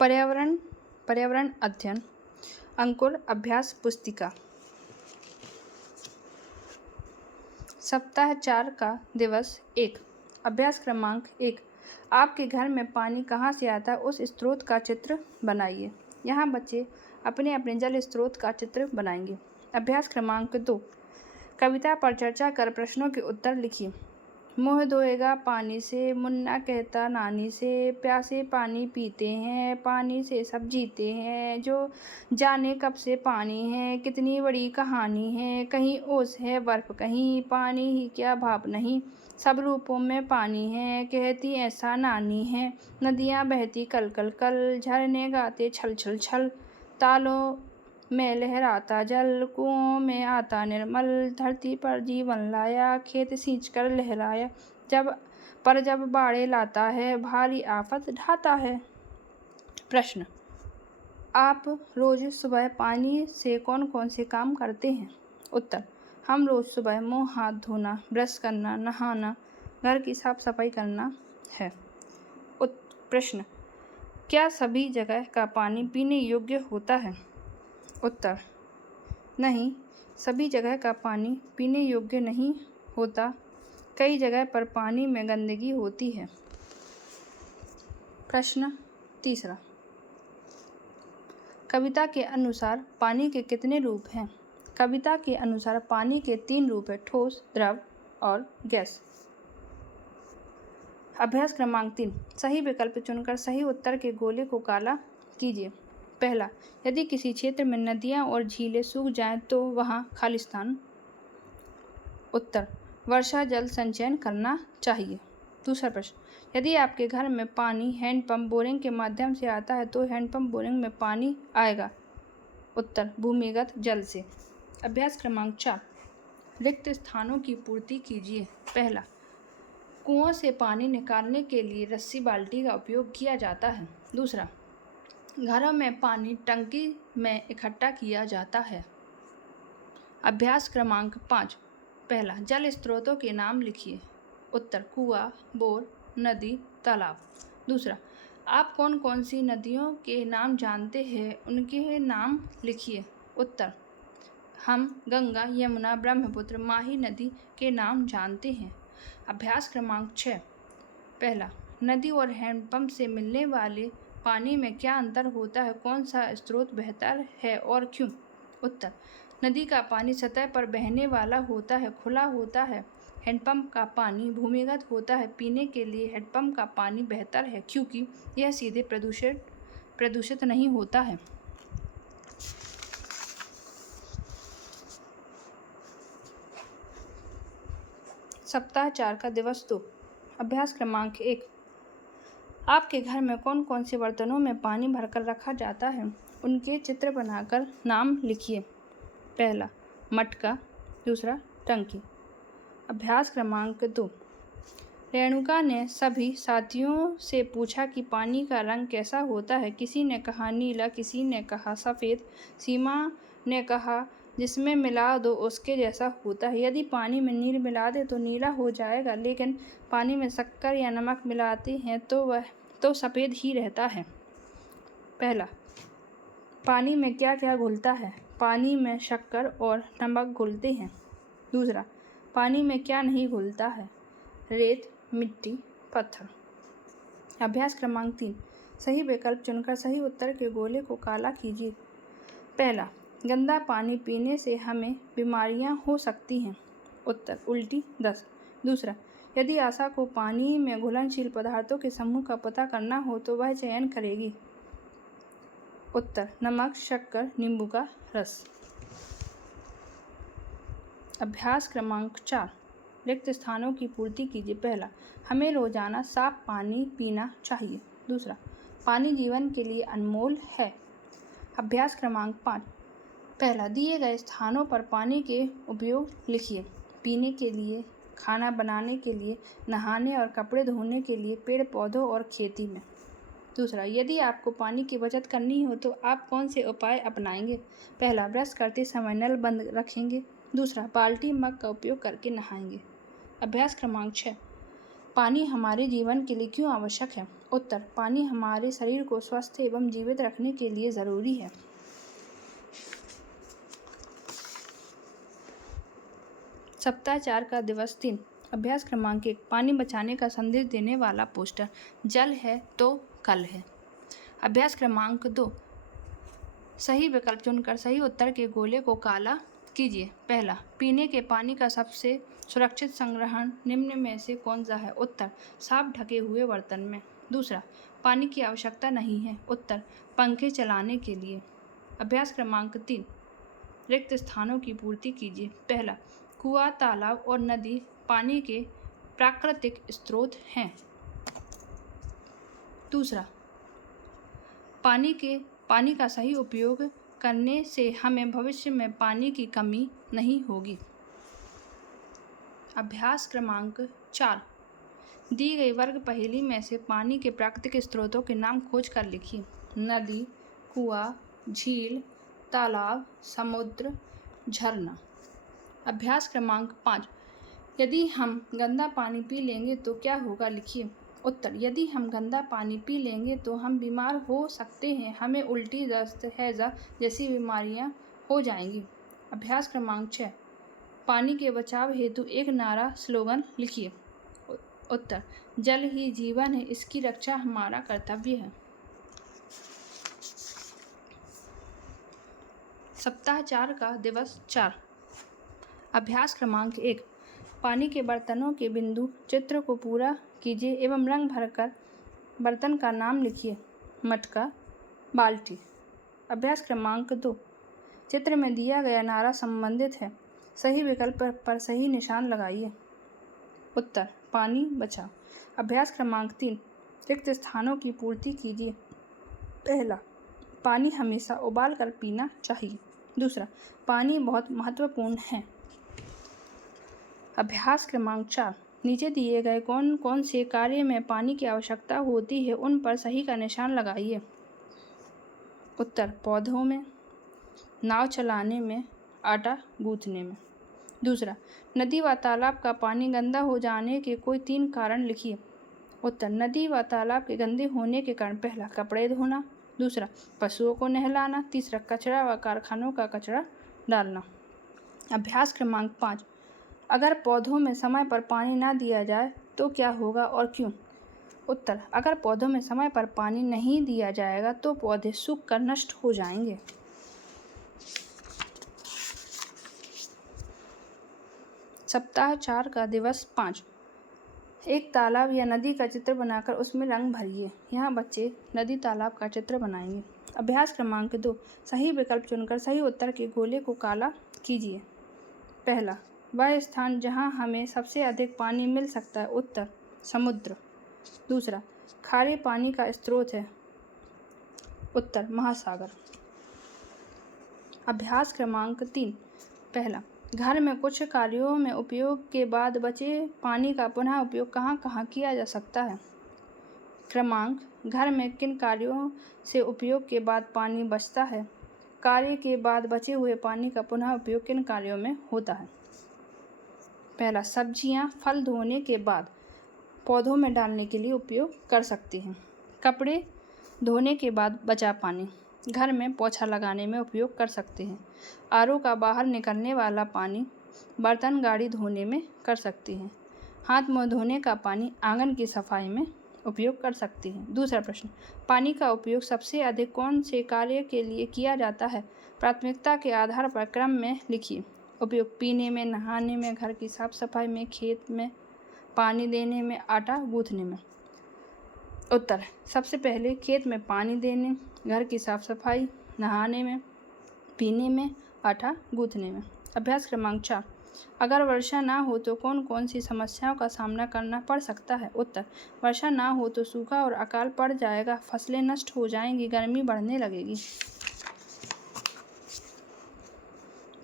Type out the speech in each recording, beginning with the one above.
पर्यावरण पर्यावरण अध्ययन अंकुर अभ्यास पुस्तिका सप्ताह 4 का दिवस 1 अभ्यास क्रमांक 1 आपके घर में पानी कहाँ से आता है उस स्रोत का चित्र बनाइए। यहाँ बच्चे अपने अपने जल स्रोत का चित्र बनाएंगे। अभ्यास क्रमांक 2 कविता पर चर्चा कर प्रश्नों के उत्तर लिखिए। मुँह धोएगा पानी से, मुन्ना कहता नानी से, प्यासे पानी पीते हैं, पानी से सब जीते हैं, जो जाने कब से पानी है, कितनी बड़ी कहानी है, कहीं ओस है बर्फ कहीं, पानी ही क्या भाप नहीं, सब रूपों में पानी है, कहती ऐसा नानी है, नदियाँ बहती कल कल कल, झरने गाते छल छल छल, तालों में लहराता जल, कुओं में आता निर्मल, धरती पर जीवन लाया, खेत सींच कर लहराया, जब बाढ़े लाता है, भारी आफत ढाता है। प्रश्न, आप रोज सुबह पानी से कौन कौन से काम करते हैं? उत्तर, हम रोज सुबह मुंह हाथ धोना, ब्रश करना, नहाना, घर की साफ सफाई करना है। प्रश्न, क्या सभी जगह का पानी पीने योग्य होता है? उत्तर, नहीं, सभी जगह का पानी पीने योग्य नहीं होता। कई जगह पर पानी में गंदगी होती है। प्रश्न 3 कविता के अनुसार पानी के कितने रूप हैं? कविता के अनुसार पानी के 3 रूप हैं, ठोस, द्रव और गैस। अभ्यास क्रमांक 3 सही विकल्प चुनकर सही उत्तर के गोले को काला कीजिए। पहला, यदि किसी क्षेत्र में नदियाँ और झीलें सूख जाएं तो वहाँ खालिस्तान। उत्तर, वर्षा जल संचयन करना चाहिए। दूसरा प्रश्न, यदि आपके घर में पानी हैंडपंप बोरिंग के माध्यम से आता है तो हैंडपंप बोरिंग में पानी आएगा। उत्तर, भूमिगत जल से। अभ्यास क्रमांक 4 रिक्त स्थानों की पूर्ति कीजिए। पहला, कुओं से पानी निकालने के लिए रस्सी बाल्टी का उपयोग किया जाता है। दूसरा, घरों में पानी टंकी में इकट्ठा किया जाता है। अभ्यास क्रमांक 5 पहला, जल स्रोतों के नाम लिखिए। उत्तर, कुआं, बोर, नदी, तालाब। दूसरा, आप कौन कौन सी नदियों के नाम जानते हैं, उनके नाम लिखिए। उत्तर, हम गंगा, यमुना, ब्रह्मपुत्र, माही नदी के नाम जानते हैं। अभ्यास क्रमांक 6 पहला, नदी और हैंडपंप से मिलने वाले पानी में क्या अंतर होता है, कौन सा स्रोत बेहतर है और क्यों? उत्तर, नदी का पानी सतह पर बहने वाला होता है, खुला होता है। हैंडपंप का पानी भूमिगत होता है। पीने के लिए हैंडपंप का पानी बेहतर है क्योंकि यह सीधे प्रदूषित नहीं होता है। सप्ताह 4 का दिवस 2 अभ्यास क्रमांक 1 आपके घर में कौन कौन से बर्तनों में पानी भरकर रखा जाता है, उनके चित्र बनाकर नाम लिखिए। पहला, मटका। दूसरा, टंकी। अभ्यास क्रमांक 2 रेणुका ने सभी साथियों से पूछा कि पानी का रंग कैसा होता है। किसी ने कहा नीला, किसी ने कहा सफ़ेद। सीमा ने कहा जिसमें मिला दो उसके जैसा होता है। यदि पानी में नील मिला दे तो नीला हो जाएगा, लेकिन पानी में शक्कर या नमक मिलाते हैं तो सफ़ेद ही रहता है। पहला, पानी में क्या क्या घुलता है? पानी में शक्कर और नमक घुलते हैं। दूसरा, पानी में क्या नहीं घुलता है? रेत, मिट्टी, पत्थर। अभ्यास क्रमांक 3 सही विकल्प चुनकर सही उत्तर के गोले को काला कीजिए। पहला, गंदा पानी पीने से हमें बीमारियां हो सकती हैं। उत्तर, उल्टी, दस्त। दूसरा, यदि आशा को पानी में घुलनशील पदार्थों के समूह का पता करना हो तो वह चयन करेगी। उत्तर, नमक, शक्कर, नींबू का रस। अभ्यास क्रमांक 4 रिक्त स्थानों की पूर्ति कीजिए। पहला, हमें रोजाना साफ पानी पीना चाहिए। दूसरा, पानी जीवन के लिए अनमोल है। अभ्यास क्रमांक 5 पहला, दिए गए स्थानों पर पानी के उपयोग लिखिए। पीने के लिए, खाना बनाने के लिए, नहाने और कपड़े धोने के लिए, पेड़ पौधों और खेती में। दूसरा, यदि आपको पानी की बचत करनी हो तो आप कौन से उपाय अपनाएंगे? पहला, ब्रश करते समय नल बंद रखेंगे। दूसरा, बाल्टी मग का उपयोग करके नहाएंगे। अभ्यास क्रमांक 6 पानी हमारे जीवन के लिए क्यों आवश्यक है? उत्तर, पानी हमारे शरीर को स्वस्थ एवं जीवित रखने के लिए जरूरी है। सप्ताह 4 का दिवस 3। अभ्यास क्रमांक 1, पानी बचाने का संदेश देने वाला पोस्टर। जल है तो कल है। अभ्यास क्रमांक 2, सही विकल्प चुनकर सही उत्तर के गोले को काला कीजिए। पहला, पीने के पानी का सबसे सुरक्षित संग्रहण निम्न में से कौन सा है? उत्तर, साफ ढके हुए बर्तन में। दूसरा, पानी की आवश्यकता नहीं है। उत्तर, पंखे चलाने के लिए। अभ्यास क्रमांक 3, रिक्त स्थानों की पूर्ति कीजिए। पहला, कुआं, तालाब और नदी पानी के प्राकृतिक स्रोत हैं। दूसरा, पानी का सही उपयोग करने से हमें भविष्य में पानी की कमी नहीं होगी। अभ्यास क्रमांक 4, दी गई वर्ग पहेली में से पानी के प्राकृतिक स्रोतों के नाम खोज कर लिखिए। नदी, कुआं, झील, तालाब, समुद्र, झरना। अभ्यास क्रमांक 5, यदि हम गंदा पानी पी लेंगे तो क्या होगा? लिखिए। उत्तर, यदि हम गंदा पानी पी लेंगे तो हम बीमार हो सकते हैं। हमें उल्टी, दस्त, हैजा जैसी बीमारियां हो जाएंगी। अभ्यास क्रमांक 6, पानी के बचाव हेतु एक नारा स्लोगन लिखिए। उत्तर, जल ही जीवन है, इसकी रक्षा हमारा कर्तव्य है। सप्ताह 4 का दिवस 4। अभ्यास क्रमांक 1, पानी के बर्तनों के बिंदु चित्र को पूरा कीजिए एवं रंग भरकर बर्तन का नाम लिखिए। मटका, बाल्टी। अभ्यास क्रमांक 2, चित्र में दिया गया नारा संबंधित है। सही विकल्प पर सही निशान लगाइए। उत्तर, पानी बचाओ। अभ्यास क्रमांक 3, रिक्त स्थानों की पूर्ति कीजिए। पहला, पानी हमेशा उबाल कर पीना चाहिए। दूसरा, पानी बहुत महत्वपूर्ण है। अभ्यास क्रमांक 4, नीचे दिए गए कौन कौन से कार्य में पानी की आवश्यकता होती है उन पर सही का निशान लगाइए। उत्तर, पौधों में, नाव चलाने में, आटा गूंथने में। दूसरा, नदी व तालाब का पानी गंदा हो जाने के कोई 3 कारण लिखिए। उत्तर, नदी व तालाब के गंदे होने के कारण पहला, कपड़े धोना। दूसरा, पशुओं को नहलाना। तीसरा, कचरा व कारखानों का कचरा डालना। अभ्यास क्रमांक 5, अगर पौधों में समय पर पानी न दिया जाए तो क्या होगा और क्यों? उत्तर, अगर पौधों में समय पर पानी नहीं दिया जाएगा तो पौधे सूख कर नष्ट हो जाएंगे। सप्ताह 4 का दिवस 5। एक तालाब या नदी का चित्र बनाकर उसमें रंग भरिए। यहाँ बच्चे नदी तालाब का चित्र बनाएंगे। अभ्यास क्रमांक 2, सही विकल्प चुनकर सही उत्तर के गोले को काला कीजिए। पहला, वह स्थान जहाँ हमें सबसे अधिक पानी मिल सकता है। उत्तर, समुद्र। दूसरा, खारे पानी का स्रोत है। उत्तर, महासागर। अभ्यास क्रमांक 3, पहला, घर में कुछ कार्यों में उपयोग के बाद बचे पानी का पुनः उपयोग कहाँ कहाँ किया जा सकता है? क्रमांक, घर में किन कार्यों से उपयोग के बाद पानी बचता है? कार्य के बाद बचे हुए पानी का पुनः उपयोग किन कार्यों में होता है? पहला, सब्जियां फल धोने के बाद पौधों में डालने के लिए उपयोग कर सकते हैं। कपड़े धोने के बाद बचा पानी घर में पोछा लगाने में उपयोग कर सकते हैं। आरओ का बाहर निकलने वाला पानी बर्तन गाड़ी धोने में कर सकते हैं। हाथ मुँह धोने का पानी आंगन की सफाई में उपयोग कर सकते हैं। दूसरा प्रश्न, पानी का उपयोग सबसे अधिक कौन से कार्य के लिए किया जाता है? प्राथमिकता के आधार पर क्रम में लिखिए। उपयोग, पीने में, नहाने में, घर की साफ सफाई में, खेत में पानी देने में, आटा गूंथने में। उत्तर, सबसे पहले खेत में पानी देने, घर की साफ सफाई, नहाने में, पीने में, आटा गूंथने में। अभ्यास क्रमांक 4, अगर वर्षा ना हो तो कौन कौन सी समस्याओं का सामना करना पड़ सकता है? उत्तर, वर्षा ना हो तो सूखा और अकाल पड़ जाएगा, फसलें नष्ट हो जाएंगी, गर्मी बढ़ने लगेगी।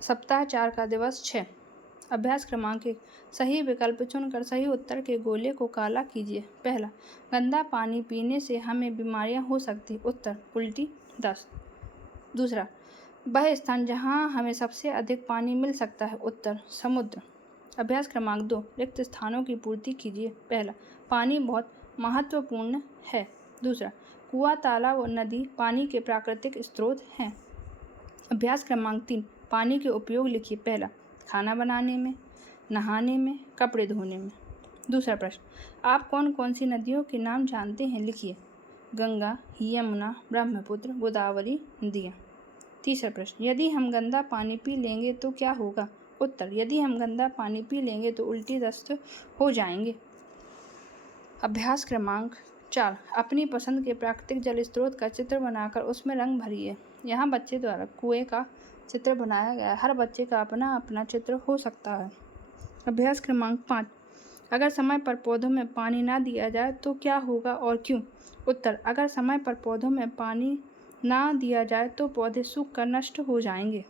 सप्ताह 4 का दिवस 6। अभ्यास क्रमांक 1, सही विकल्प चुनकर सही उत्तर के गोले को काला कीजिए। पहला, गंदा पानी पीने से हमें बीमारियां हो सकती। उत्तर, उल्टी, दस्त। दूसरा, वह स्थान जहां हमें सबसे अधिक पानी मिल सकता है। उत्तर, समुद्र। अभ्यास क्रमांक 2, रिक्त स्थानों की पूर्ति कीजिए। पहला, पानी बहुत महत्वपूर्ण है। दूसरा, कुआं, तालाब और नदी पानी के प्राकृतिक स्रोत हैं। अभ्यास क्रमांक 3, पानी के उपयोग लिखिए। पहला, खाना बनाने में, नहाने में, कपड़े धोने में। दूसरा प्रश्न, आप कौन कौन सी नदियों के नाम जानते हैं? लिखिए। गंगा, यमुना, ब्रह्मपुत्र, गोदावरी नदियाँ। तीसरा प्रश्न, यदि हम गंदा पानी पी लेंगे तो क्या होगा? उत्तर, यदि हम गंदा पानी पी लेंगे तो उल्टी दस्त हो जाएंगे। अभ्यास क्रमांक 4, अपनी पसंद के प्राकृतिक जल स्रोत का चित्र बनाकर उसमें रंग भरिए। यहाँ बच्चे द्वारा कुएं का चित्र बनाया गया है। हर बच्चे का अपना अपना चित्र हो सकता है। अभ्यास क्रमांक 5, अगर समय पर पौधों में पानी ना दिया जाए तो क्या होगा और क्यों? उत्तर, अगर समय पर पौधों में पानी ना दिया जाए तो पौधे सूख कर नष्ट हो जाएंगे।